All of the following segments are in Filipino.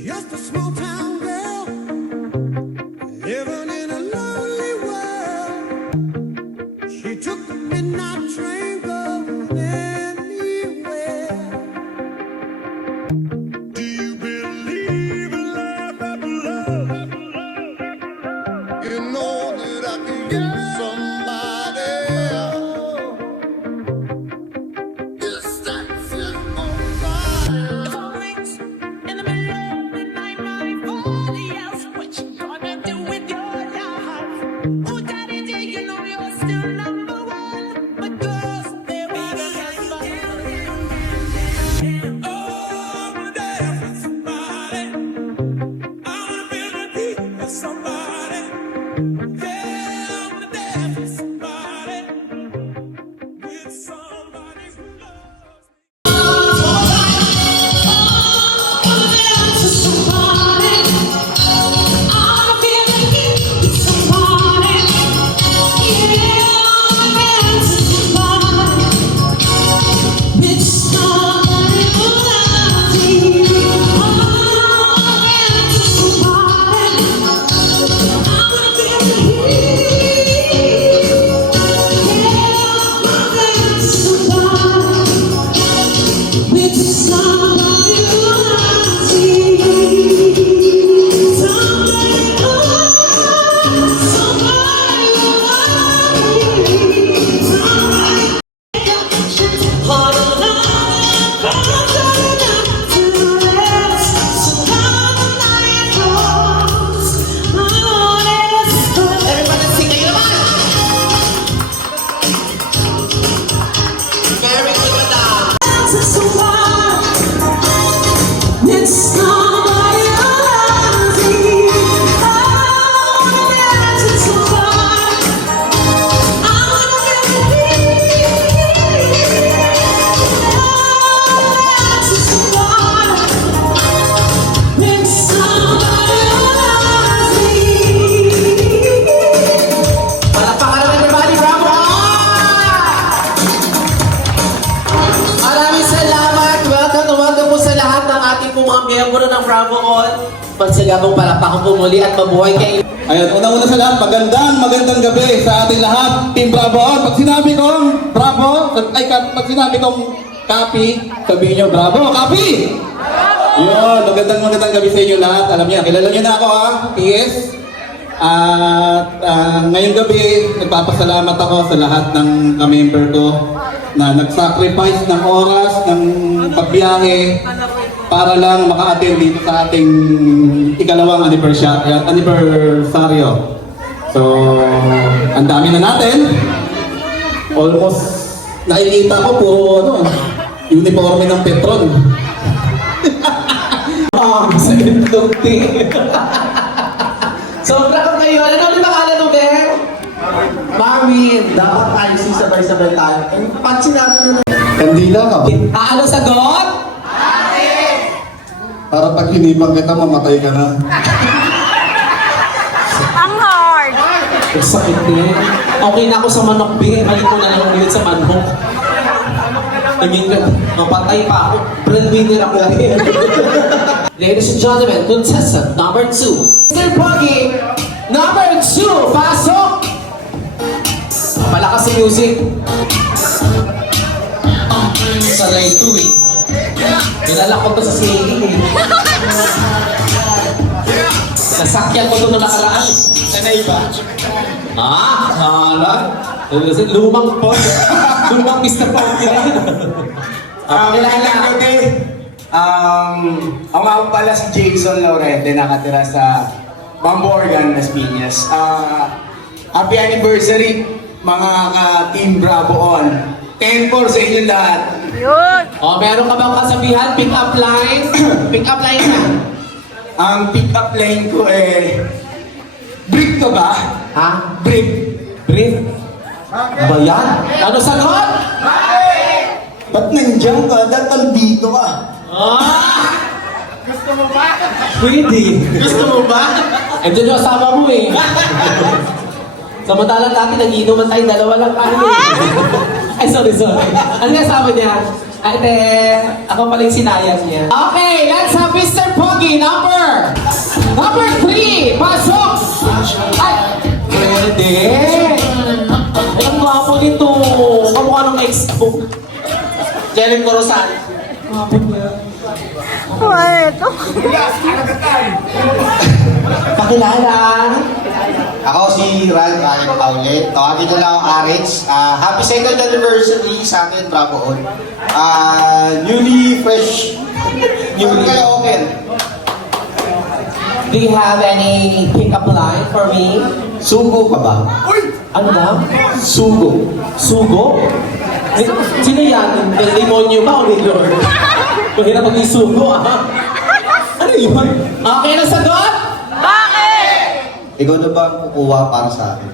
Just a small town girl living in a lonely world. She took the midnight train going anywhere. Do you believe in love after love? You know that I can get somebody. Just that simple fire. In the middle of the night, nobody else. What you gonna do with your life? Oh, daddy, do you know you're still number one? But girls, they wanna have fun. Oh, I'm there for somebody. I wanna feel the beat of somebody. Yeah, I'm there for somebody. With somebody who loves me. Mga miyembro ng Bravo All, magsigabong palakpakan po muli at mabuhay kayo. Ayun, unang-una sa lahat, magandang gabi sa ating lahat, Team Bravo All. Pag sinabi kong Bravo, pag sinabi kong Copy, sabihin nyo, Bravo, Copy! Yun, magandang gabi sa inyo lahat. Alam niya, kilala nyo na ako ha, PS. At ngayong gabi, nagpapasalamat ako sa lahat ng ka-member ko na nag-sacrifice ng oras, ng pagbiyahe, para lang maka-attend dito sa ating ikalawang anibersaryo. So, ang dami na natin. Almost nakikita ko puro uniforme ng Petron. Sa Intunti. Sobra ka kayo. Ano ulit pangalan mo, Beng? Marvin. Dapat tayo sabay-sabay tayo. Pag sinabi na Kandila ka ba? ano sagot? Para pag hinipang kita, mamatay ka na. Ang hard! Ang sakit eh. Okay na ako sa manok, Beng. Balik ko na lang ulit sa manok. I mean, mapatay pa ako. Breadwinner ako. Ladies and gentlemen, contestant number 2. Mr. Pogi, number 2, pasok! Malakas sa music. Sanay ito eh. Kilala ko to sa sailing eh. Nasakyan ko to na nakaraan. Sanay ba? Hala? Lumang po. Lumang Mr. Pogi na yun. Kilala gabi. Ako nga pala si Jason Laurente, nakatira sa Bamborgan, Las Piñas. Happy anniversary, mga ka-Team Bravo On. 10-4 sa inyo lahat. Yun! Meron ka bang kasabihan? Pick up line? Pick up line na. Ang pick-up line ko brief ka ba? Ha? Brief. Brief? Ba yan? Ano sagot? Ba't nandiyan ka? Dapat dito ka. Gusto mo ba? Pwede. Gusto mo ba? Diyan yung asama mo eh. Samantalang dati nag-iinuman tayo, dalawa lang tayo eh. Ay, sorry. Ano yung asama niya? Ate, ako pala yung sinayang niya. Okay, let's have Mr. Pogi, number Karen Corozal. Pakilala. Ako si Ryan Paulet. Tawagin nyo lang ako Arits. Happy second anniversary sa atin, Bravo On. Newly fresh. Newly kayo open. Do you have any pick-up line for me? Sugo ka ba? Ano ba? Sugo. Sugo? Sino yan? Demonyo ba o ni Lord? Kung hirap maging sugo, ah. Ano yun? Okay na sagot? Ikaw na ba ang kukuha para sa akin?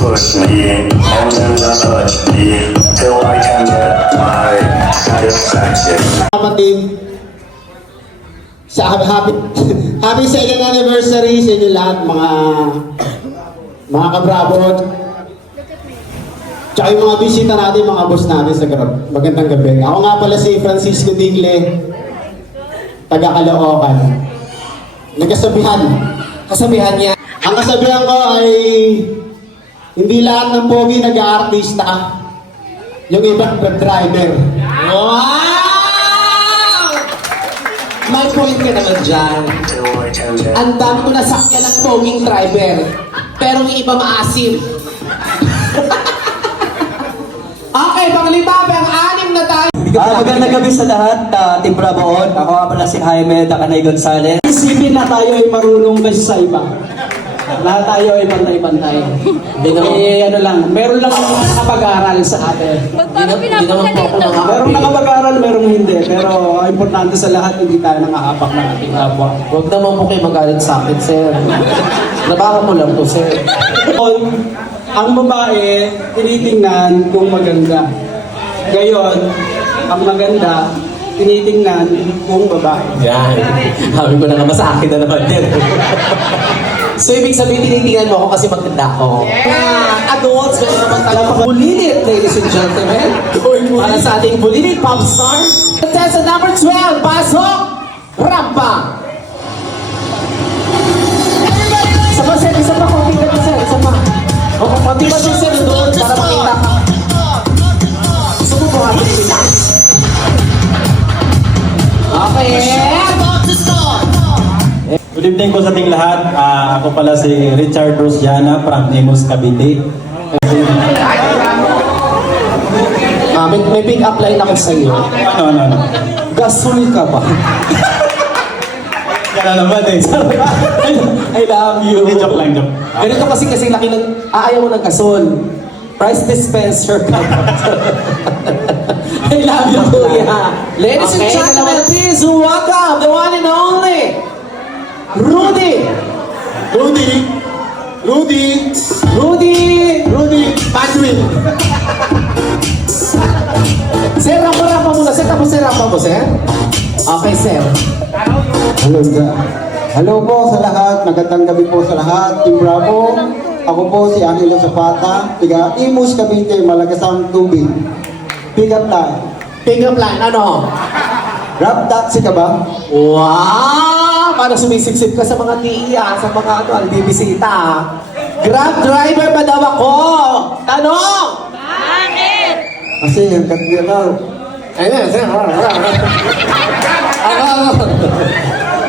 Push me and then just touch me till I can get my satisfaction. Kapatid, sa happy second anniversary sa inyo lahat, mga kabrabot. Tsaka yung mga bisita natin, mga boss natin sa Grab. Magandang gabi. Ako nga pala si Francisco Dingle, taga Caloocan. Kasabihan niya. Ang kasabihan ko ay hindi lahat ng pogi nag-aartista. Yung ibang driver. Wow! May point ka naman dyan. Till I can get Ang dami ko nasakyan ng poging driver. Pero yung iba maasim. Okay, panglima, ang 6 na tayo. Magandang gabi sa lahat, Team Bravo On. Ako nga pala si Jaime Dacanay Gonzalez. Isipin na tayo ay marunong kasi sa iba. Lahat tayo ay pantay-pantay. Ano lang, meron lang nakapag-aral sa atin. Hindi naman po ako Merong nakapag-aral, merong hindi. Pero ang importante sa lahat, hindi tayo nangahapak ng ating kapwa. Huwag naman po kayo magalit sa akin, sir. Nabaka mo lang po, sir. Ang babae, tinitingnan kung maganda. Gayon, ang maganda, tinitingnan kung babae. Yan. Sabi ko na nga, sa akin na naman din. So, ibig sabihin, tinitingnan mo ako kasi maganda ako. Yeah. Adults, meron naman talaga bulilit, ladies and gentlemen. Para sa ating bulilit pop star. Contestant number 12, pasok! Rampa! Isa pa, sir. Isa pa, konti ka na, sir. Isa pa. O, konti pa, sir, doon para makita ka. Gusto mo po ating relax? Okay. Good evening po sa ating lahat. Ako pala si Richard Rosiana from Imus, Cavite. May pick-up line ako sa iyo. Ano? Gasol ka ba? Yan na naman eh. I love you. Hindi, joke lang, joke. Ganito kasi laki ng ayaw mo ng gasol. Price dispenser ka. I love you, kuya. Ladies and gentlemen, please welcome the one and only Rudy. Padwin. Sir, rampa muna. Sir, tapos sir, rampa mo, sir. Okay, sir. Hello po sa lahat, magandang gabi po sa lahat, Team Bravo. Ako po si Angelo Zapata, tiga Imus, Cavite, Malagasang Tubig. Pick up line. Pick-up line, ano? Grab taxi ka ba? Wow! Parang sumisip-sip ka sa mga tiya, sa mga bibisita. Grab driver ba daw ako? Tanong! Kasi yung katwiraw. Ayun, sir. Ano?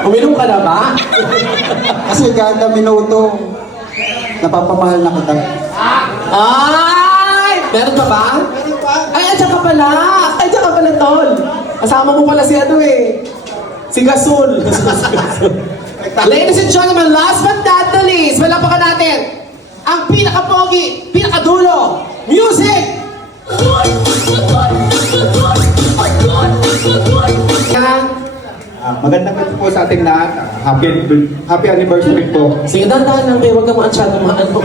Uminom ka na ba? Kasi kada minuto, napapamahal na kita. Ay! Meron ka ba? Ay, andyan ka pala! Ay, andyan ka pala, tol! Kasama mo pala si ano eh. Si Gasol. Ladies and gentlemen, last but not the least, malapakan natin ang pinaka-pogi, pinaka-dulo, music! Magandang gabi po sa ating lahat. Happy anniversary po. Sige, dandahan lang, wag ka maansyado maano.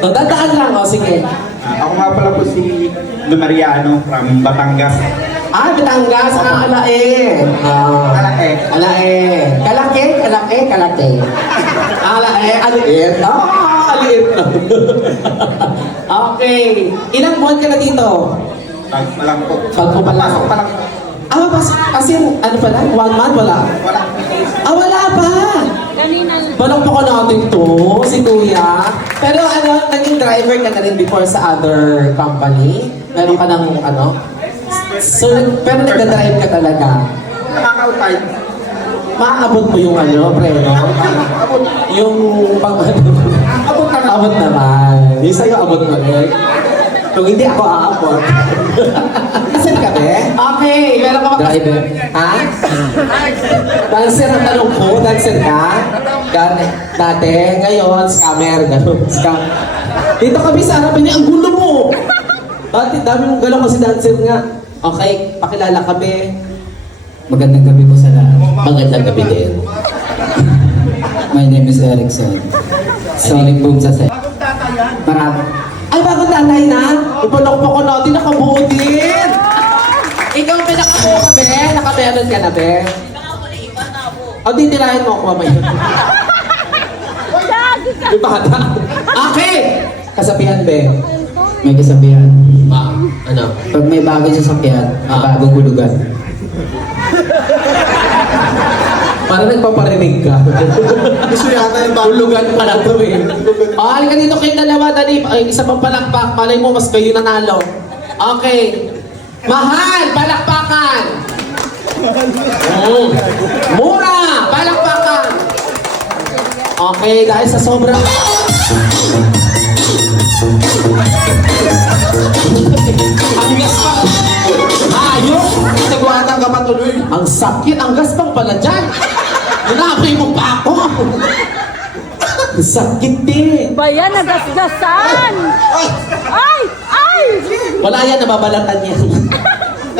Dandahan lang, o sige. Ako nga pala po si Lumariano from Batangas. Batangas, alae. Alae. Alae. Kalake. Alae, aliit. Aliit. Okay. Ilang buwan ka na dito? Palang po. Bago pa lang. Pasok pa lang. As in, ano pala? 1 month? Wala? Wala. Wala pa! Balak pa ko natin to, si Kuya. Pero ano, naging driver ka na rin before sa other company? Meron ka ng ano? So, pero nagda-drive ka talaga? Nakakautay. Maaabot mo yung ano, preno? Yung pang abot naman. Yung sa'yo, abot mo eh. Kung hindi ako aabot. Dancer ka be? Okay, meron ka ba? Driver. Ha? Dancer ang tanong ko, dancer ka? Dati, ngayon, scammer, gano'n. Dito kami sa harapan niya, ang gulo mo! Dati, dami mong galaw kasi dancer nga. Okay, pakilala kami. Magandang gabi po sa lahat. Magandang gabi din. My name is Erickson. Sorry po sa set. Marami. Ay, bagong tatay na? Ipalokpok ko natin, nakabuo din! Ikaw ba nakabuo ka, be? Nakameron ka na, be? O, titirahin mo ako mamaya. May bata. Okay! Kasabihan, be? May kasabihan. Ano? Pag may bagong sasakyan, may bagong hulugan. Para nagpaparinig ka. Gusto yata yung Hulugan pala to eh. Halika dito kayong dalawa, dali. Ay, isa pang palakpak. Malay mo, mas kayo nanalo. Okay. Mahal, palakpakan! Mura, palakpakan! Okay, dahil sa sobrang... Ang gaspang! Ayos! Nagwatan ka pa tuloy. Ang sakit, ang gaspang pala dyan. Nilapay mo pa ako. Ang sakit din. Bayan, nagasgasan! Ay! Ay! Wala yan, nababalatan niya.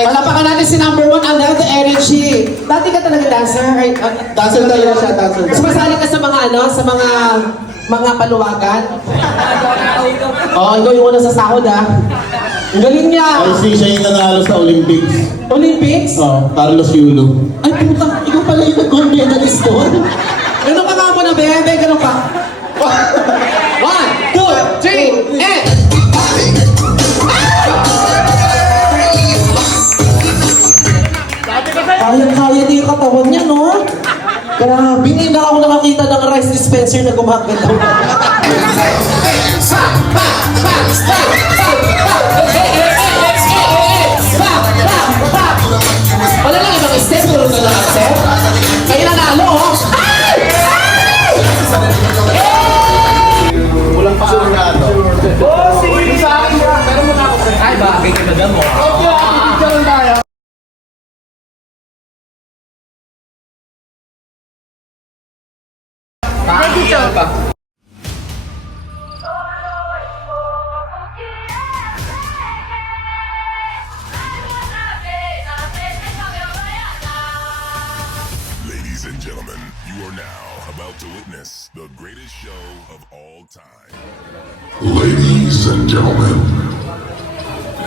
Palapakan natin si number 1, ang the energy. Dati ka talaga dancer? Ay, Dancer talaga siya, dancer. sumasali ka sa mga ano, sa mga paluwagan? Oh, ikaw yung una sa sahod ah. Ang galing niya. Ay, siya yung nanalo sa Olympics. Olympics? Carlos Yulo. Ay, puta, ikaw pala yung nag-gold medalist doon. Ganun ka nga mo na, bebe, ganun ka. 1, 2, 3, and... Kaya-kaya din yung katawan niya, no? Grabe, hindi na ako nakakita ng rice dispenser na gumagalaw. Wala lang ibang step, puro ka lang step. Kayo nanalo, oh! Walang paano. Ay, bagay ka na mo. Ladies and gentlemen, you are now about to witness the greatest show of all time. Ladies and gentlemen,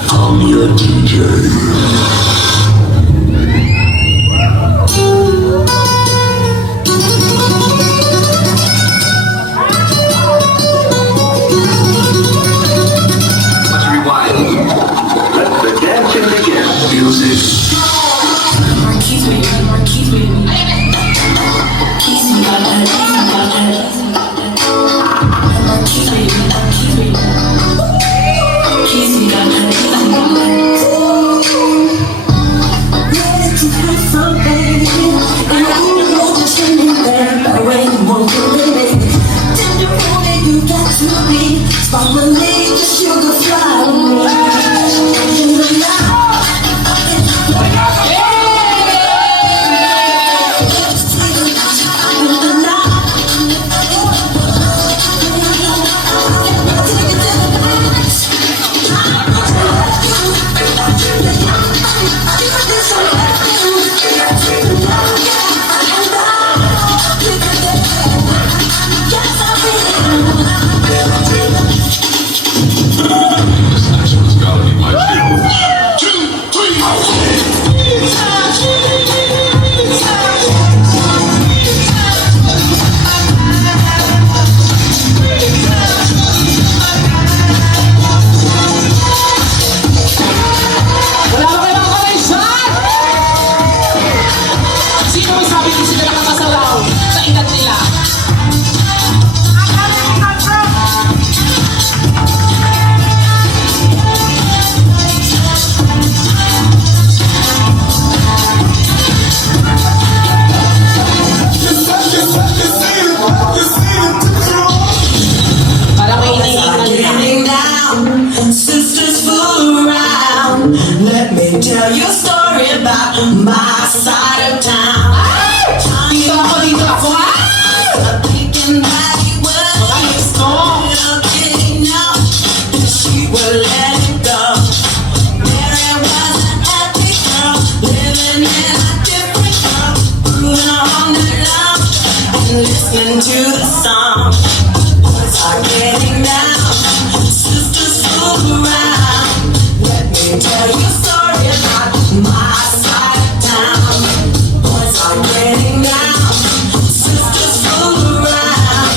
I'm your DJ. Sino may sabi kung sila nakakasalaw sa edad nila? story about my side of town. Dito ako, I'm thinking that he was big now. She would let him go. Mary was an happy girl, living in a different world, moving all night long and listening to the song. Boys are getting down, sisters fool around. Let me tell you a story about my side of town. Boys are getting down, sisters fool around.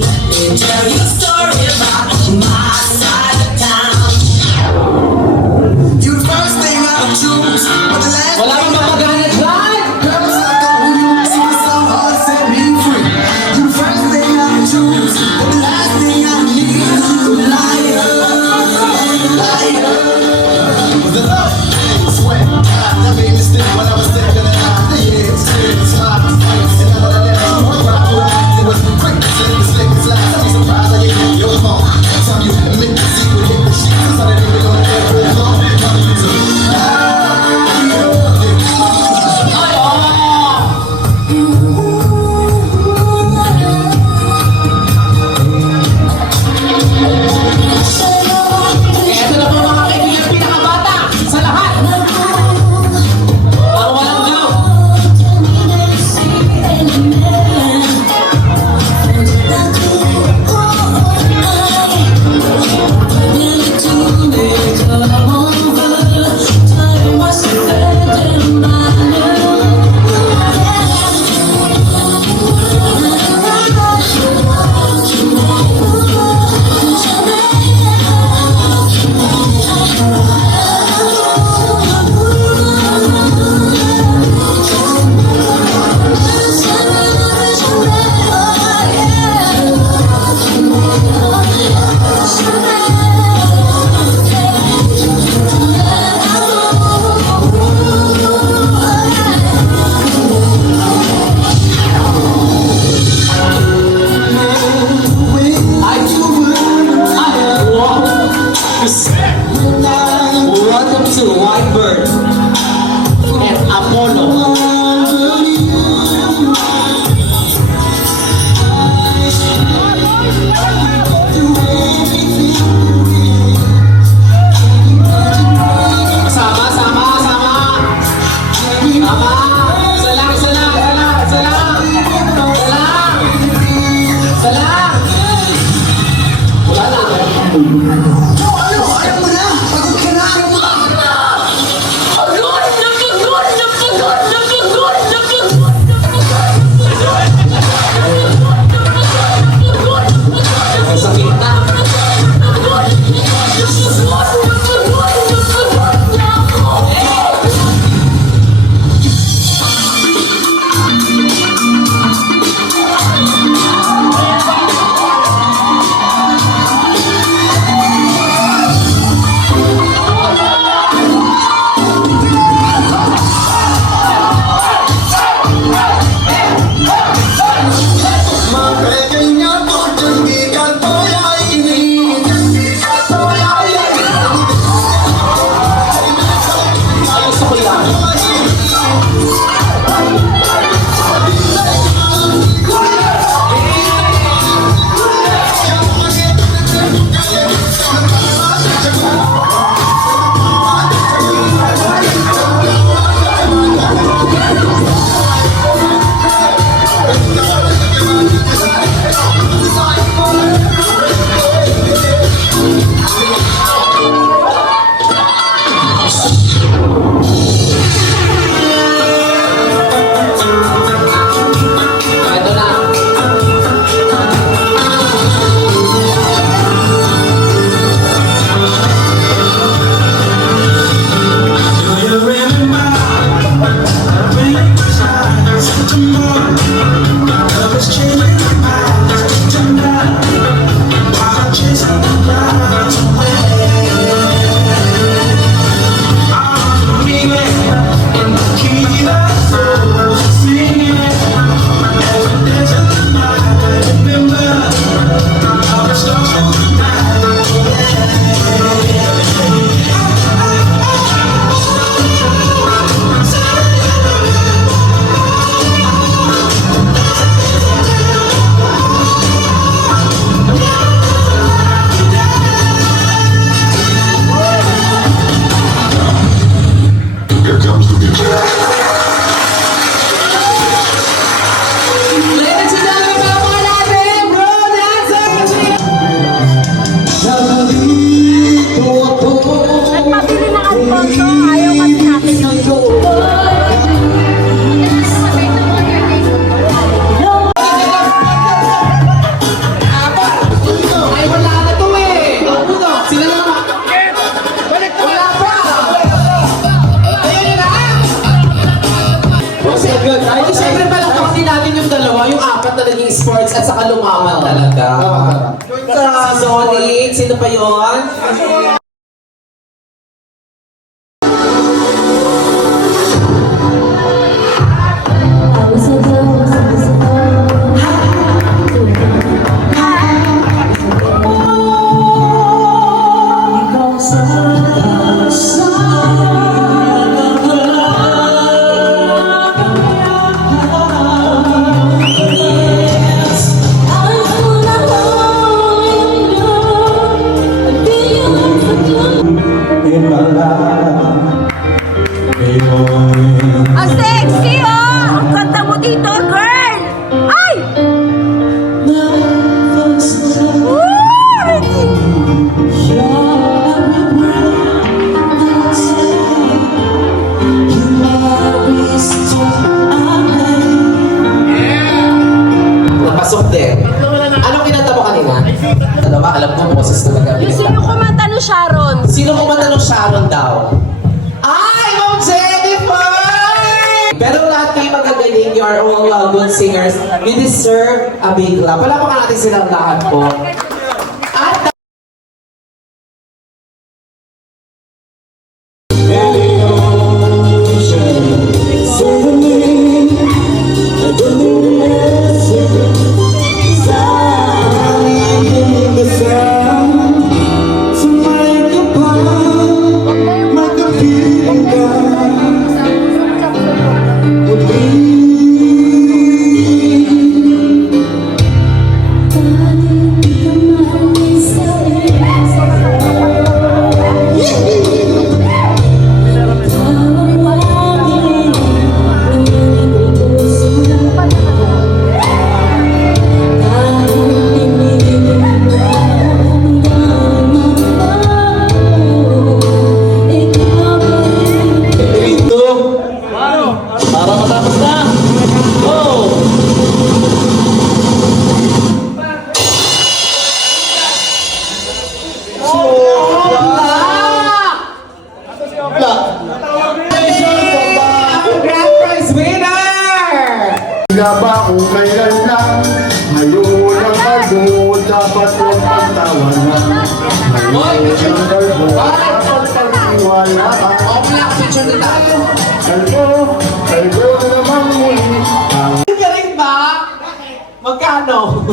Let me tell you a story about my side of town. You the first thing I would choose, but the last Wala kang mapagana dyan! girls like all you see me so hard to set me free. You the first thing I would choose, but the last thing I need is you liar, liar. Was the love, sweat, that made me stick when I was sick of the night. The years, hot, and I know that there's more but I would it was quick, slick, slap. Tell me surprise, I gave you your phone. Tell you admit the secret, hit the sheets, so that they gonna get rid of phone. Tell you to Ito na po mga kaibigan, pinakabata sa lahat. Ang walang gout. Welcome to Whitebird and Apollo. Sama. Salang. Wala na. ayaw mo na! Pagod ka na! Ayaw mo na! Sakit na. Ladies and gentlemen, papo natin, bro dancer! Nagpabili ng Alfonso, ayaw kasi natin yun. Ay, wala na to eh! Sila naman! Wala pa! Ayun na! Kasi, siyempre palakpakan natin yung dalawa, yung apat na naging sports at saka lumaman talaga. Sonic, sino pa yun? In my life, baby. Ang sexy, oh! Ang ganda mo dito, girl! Ay! Napasok din. Anong kinanta mo kanina? Dalawa, alam ko, boses talaga. Gusto niyo kumanta ni Sharon? Sino kumanta ng Sharon daw? Ay, Ma'am Jennifer! Pero lahat kayo magagaling, you are all good singers. You deserve a big clap. Palamakan natin silang lahat po. At Para matapos na. Go! ang grand prize winner! Nga ba kung kailan lang ngayon ang kalbo dapat huwag pagtawanan. Ngayon ang kalbo dapat pagtiwala ka. Black picture na tayo. Kalbo na naman muli. Galing ba? Magkano?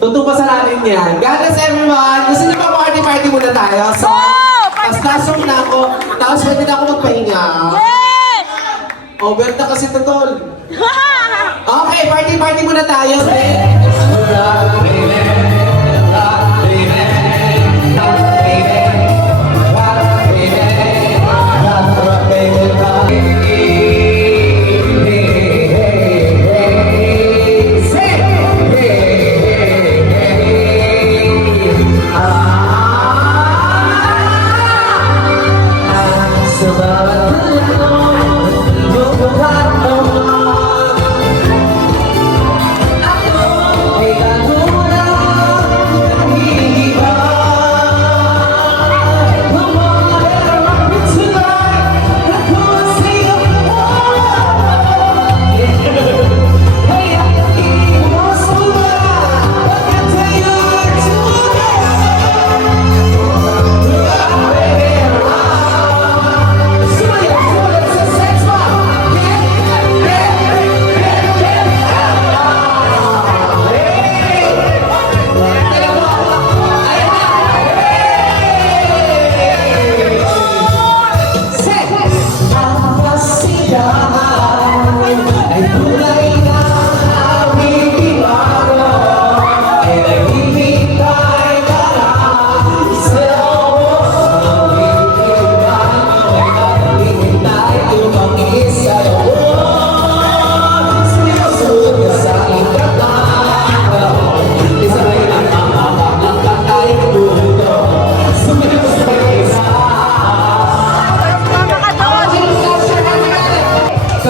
Tutupasan natin yan. God bless everyone. Gusto niyo pa party muna tayo? So, Party, tapos nasong na ako. Tapos pwede na ako magpahinga. Yes! Over na kasi to, tol. Okay, party muna tayo.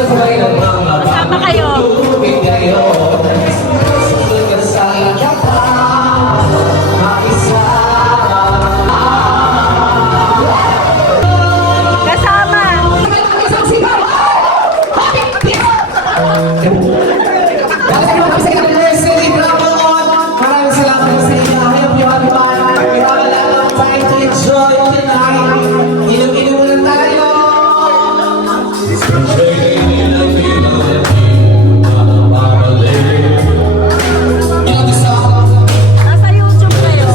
Kasama kayo. Kasama. Maraming salamat sa inyo. I hope you have fun. We have a lot of time to enjoy tonight. Inom-inom muna tayo. Nasa YouTube kayo.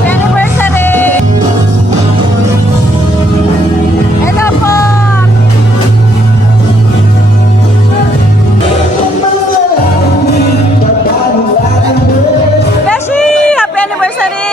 Anniversary! Hello po! Beshi! Happy anniversary!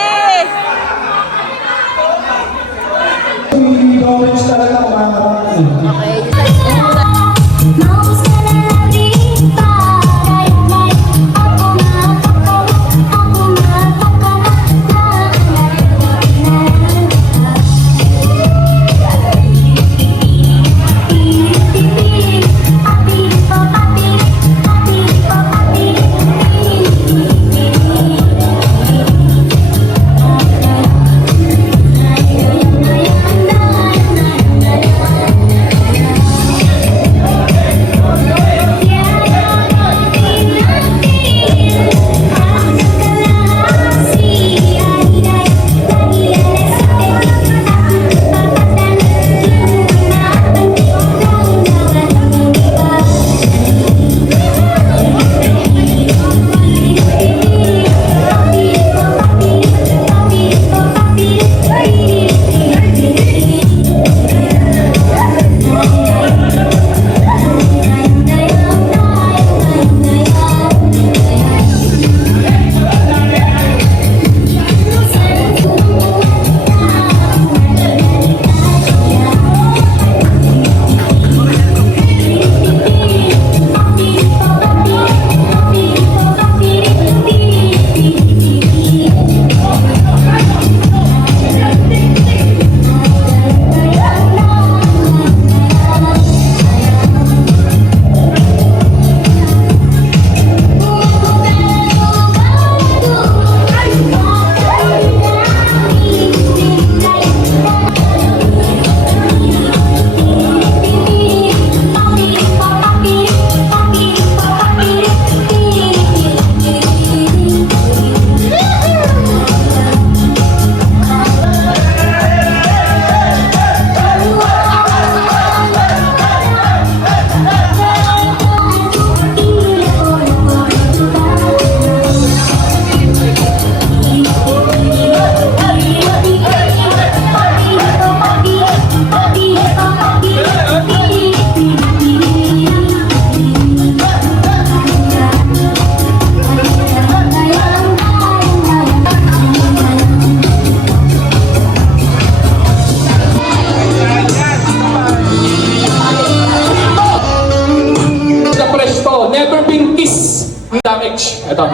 Ito.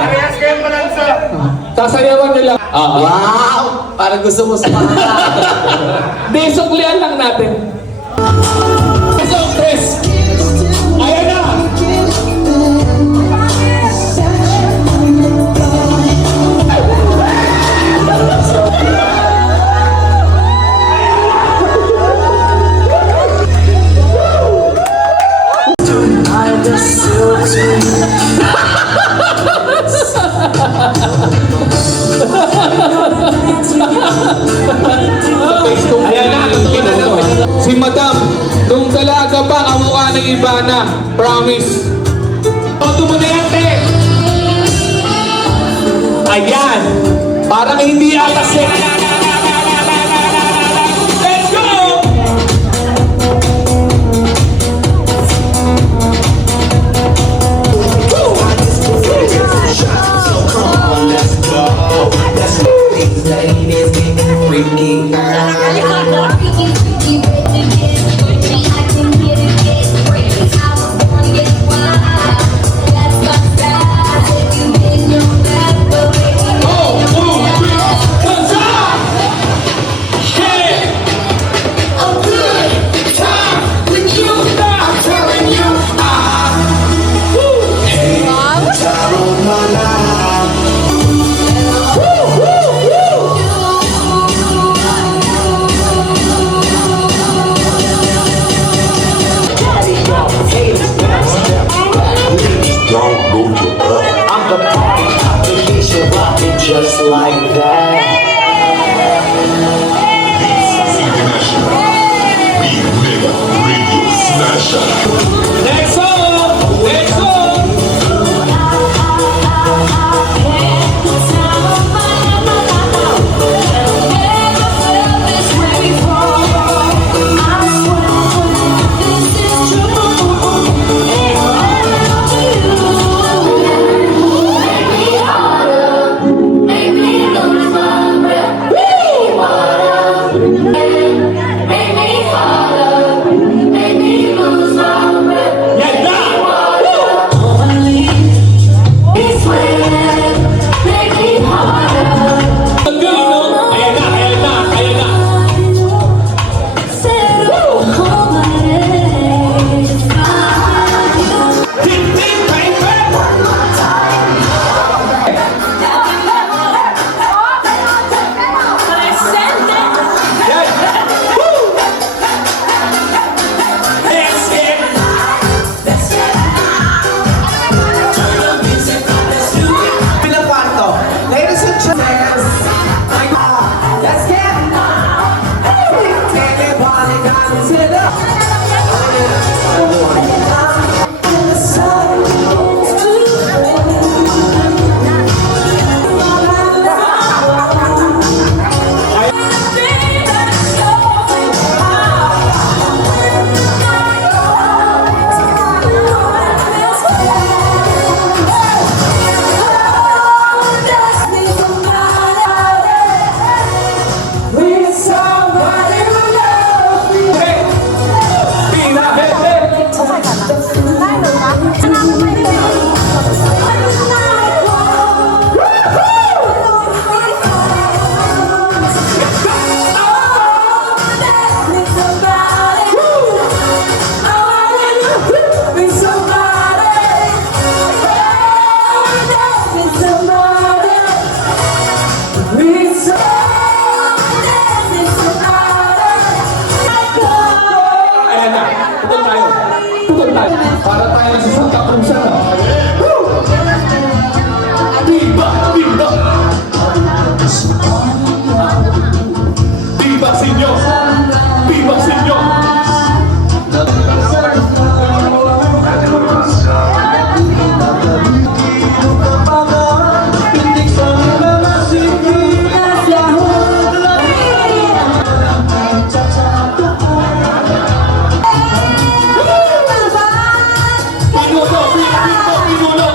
Sasayawan nyo lang. Wow! Parang gusto mo sa mga. Di, suklian lang natin. So, Chris. Ayan na! Ayan na, si Madam, nung dalaga pa, kamukha ng iba na. Promise. Toto mo na yan, te. Ayan. Parang hindi atas eh. Let's go! just like that. International. Big Mega Radio Smasher. Next song! Next song! Ang galing, no? Ayan na, ayan na, ayan na. Ting-ting, bang-bang! Let's get Bilang kwarto. Ladies and gentlemen, let's get everybody dancing up. Ayan na, putol tayo. Putol tayo. Para tayo sa Santa Cruz na. Viva! Viva! Viva, Señor! Viva, Señor! Pinuno! Pinuno! Pinuno!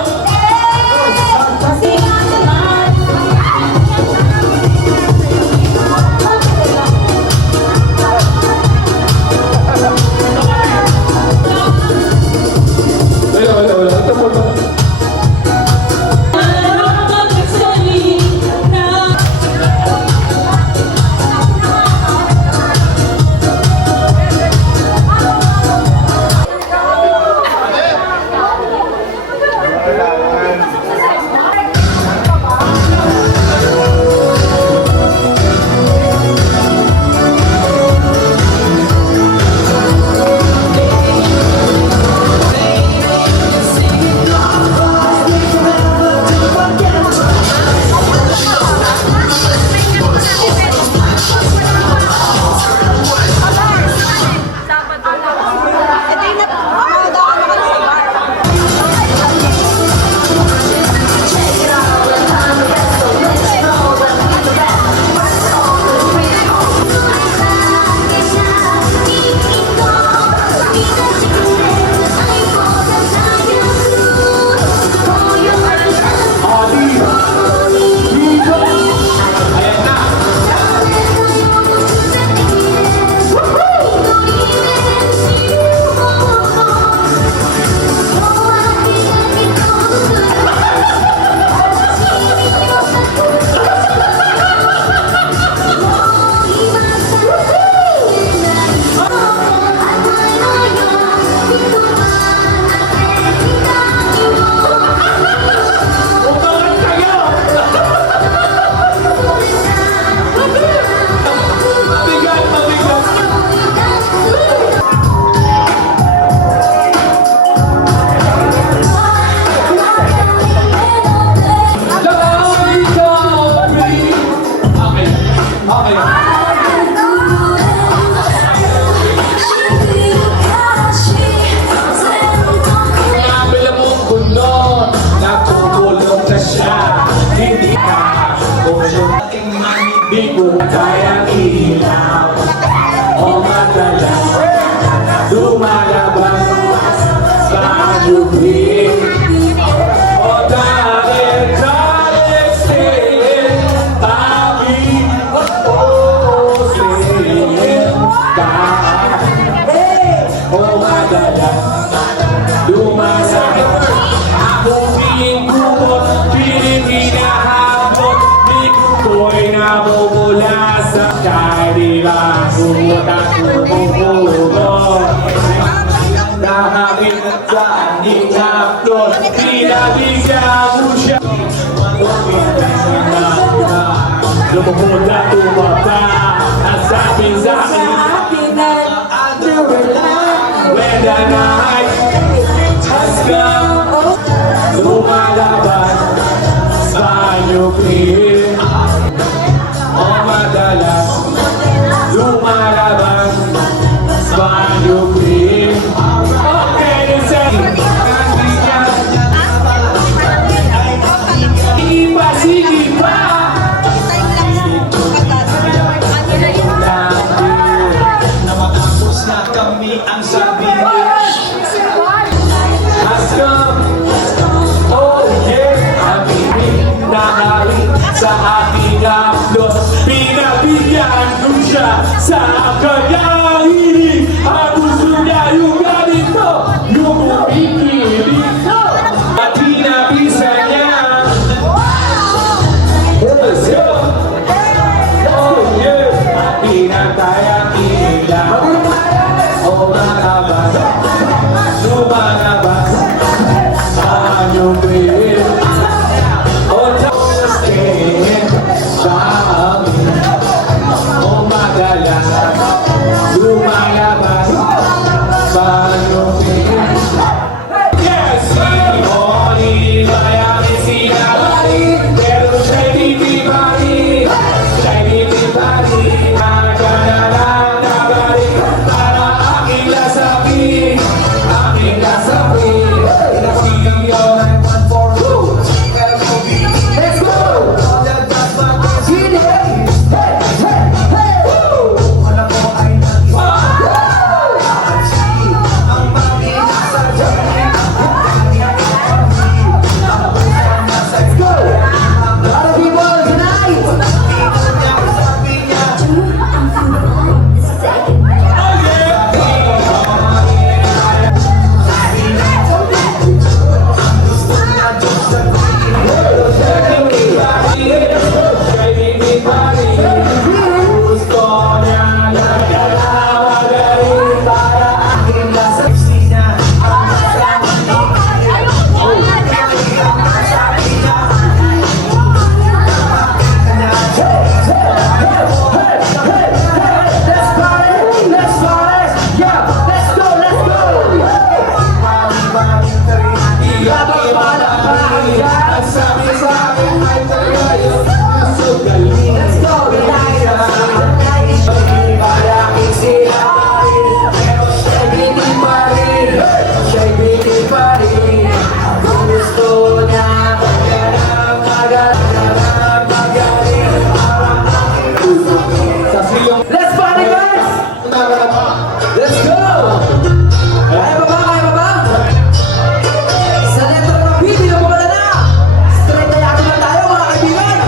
lumalabas sa lupin. O dahil kalistin, tabi o sin, o madalas lumasakit. Akong pinigumot, pinipinahabot, di ko'y nabubula sa kanila. Sumot at bumubulo, nakakita sa inaplos, pinabigyan mo siya. Lumuhod at tumaba, at sabi sa akin, when the night has come, lumalabas sa lupin. O madalas lumalabas sa lupin. Okay, sige pa. Na matapos na kami ang sabi has come. Oh yeah, ang ibig na halit sa ating aplos. Pinabigyan ko siya sa kanyang hiling. Ang gusto niya yung ganito, yung umikilig. At pinabisa niya. Let's go! Oh yeah, pinatay ang ilaw. O malabas, lumalabas sa lupin. O tapos sa amin. O madalas, lumalabas sa lupin. Yes! Hindi mayamin sila balik, pero siya'y titibalik. Siya'y titibalik. Magkanalang nabalik para aking lasapin. Aking lasapin. Pinasiyo ng 1 for 2. Let's go! Hey, hey, hey! Wala ko ay ang pag-inasa dyan. Let's go! A lot of people tonight! Let's party guys! Let's go! Kaya ba ba? Kaya ba ba? Sa letra ng video mo na! Straight na yakin na tayo mga kaibigan!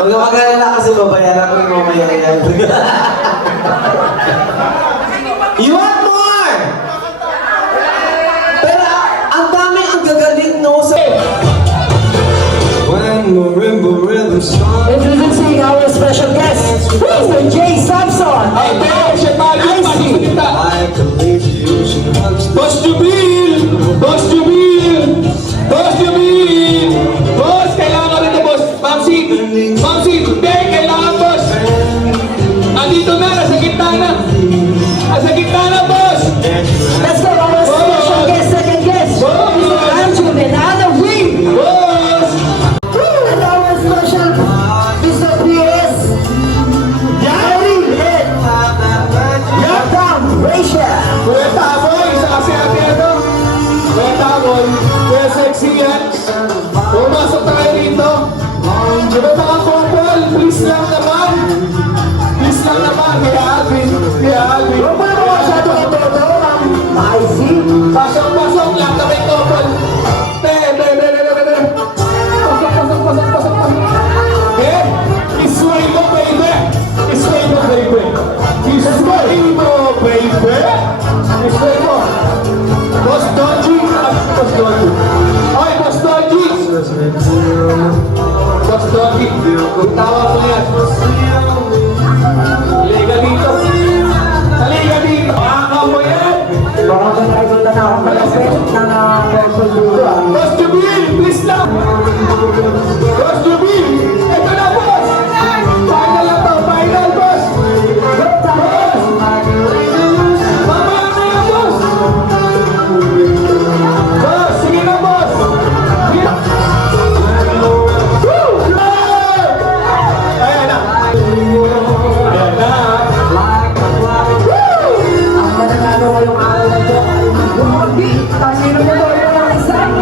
Huwag ka mag-alala kasi babayaran ko yung mamaya yan. You want more? Pero ang dami, ang gagaling, no? When marimba rhythm starts. Introducing our special guest, Mr. Jay Samson. Siya tayo, makikita. I can leave you some hugs. Boss Jubil! Boss Jubil! Boss Jubil! Boss, kailangan rin ito, boss. Mamsi! Mamsi! Hindi, kailangan, boss! Andito na, nasa gitna na! Nasa gitna na, boss! Let's go, our special guest, second guest. Mr. Andrew Benado Wing. Boss! And our special Mr. P.S. Yari Head. Yakam Rachel. Kuya Taboy, isa kasi ate ito. Kuya Taboy, Kuya Sexy yan. Pumasok tayo rito. Diba mga couple, please lang naman. Please lang naman, Kuya Alvin. Kuya Alvin. Huwag mo naman masyado ito, Maisi. Pasok lang kami couple. Pasok. Eh, isway mo, baby. Isway mo, baby. Isway mo, baby. Isway mo. Boss Dodgy. Boss Dodgy. Oy, Boss Dodgy. Boss Dodgy. Tawa mo yan. Liga dito. Liga dito. Baka mo yan. Baka ba nakikita na akong malapit ng purple dulo, Boss Jubil, please lang. Boss Jubil. Ito na, boss. Final na to. Final, boss. Boss. Mamaya na yan, boss. Boss, sige na, boss. Sige na. Woo! Ayan na. Ayan na. Ang mananalo ngayong araw na ito ay Bumagi. Pasino mo ito yung isang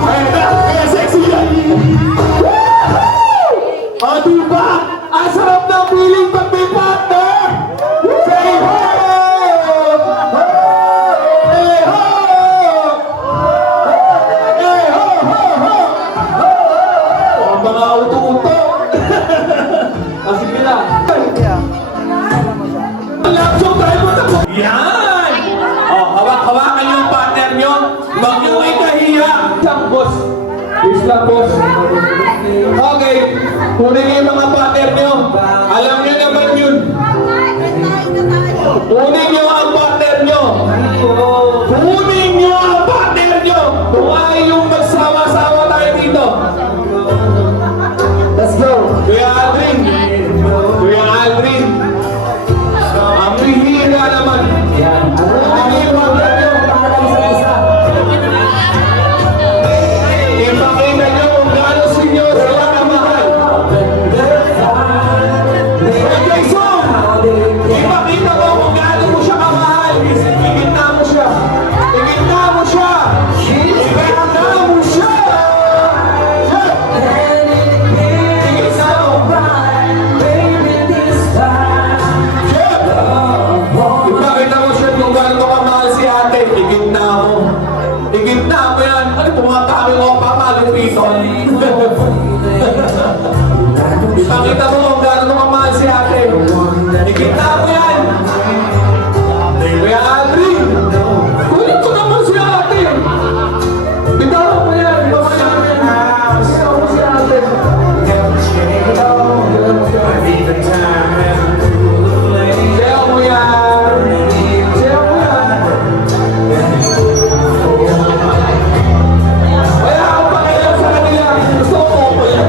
Ayan na. Kaya sexy yan. O, diba? Ang sarap ng feeling pag may partner. Say ho! Hey ho! Hey ho, ho, ho! O, mga uto-uto. Kasi pila. Lapsok tayo mo na po. Yan! O, hawak-hawakan yung partner nyo. Huwag nyo ay kahiya. Isang boss. Please lang, boss. Okay. Kunin nyo yung mga partner nyo. Alam nyo naman yun. Kunin nyo ang partner nyo. Kunin nyo ang partner nyo. Kung ayaw yung magsama-sama tayo dito. Let's go. Kuya Aldrin. Kuya Aldrin. Ang hihira naman. Kunin nyo yung partner nyo. Ipakita nyo kung gaano sinyo sila kamahal. Hey Jason! Ipakita mo kung gaano mo siya kamahal. Igitna mo siya. Igitna mo siya. Igitna mo siya. Igitna mo. Ipakita mo siya kung gaano mo kamahal si ate. Igitna mo. Igitna mo yan. Ano pumatami mo pa malupiton? Ipakita mo kung gaano mo kamahal si ate. Igitna mo yan. Kuya Aldrin. Kulit ko naman si ate. Bitaw mo yan. Bitaw mo yan. Bitaw mo si ate. Sayaw mo yan. Sayaw mo yan. Wala akong pakialam sa kanila. Gusto ko po yan.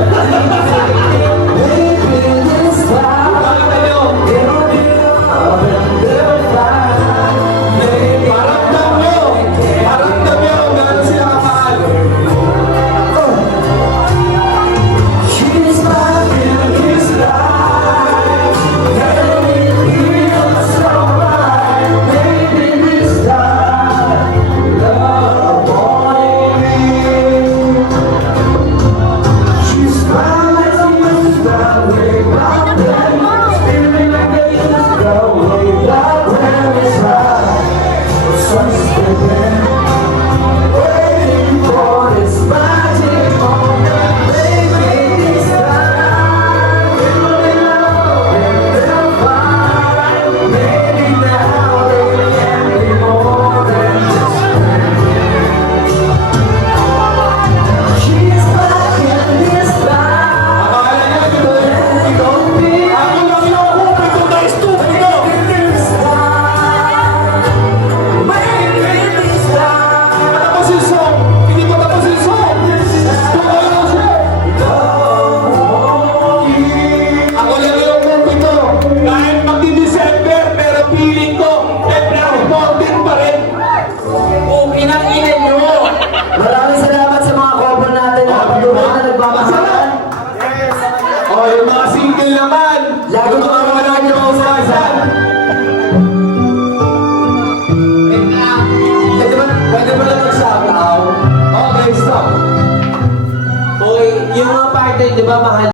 Oh, yung mga single naman. Lago mga wala niyo ang usasan. Pwede ba lang mag-shout out? Okay, stop. Hoy, yung mga partner, di ba mahal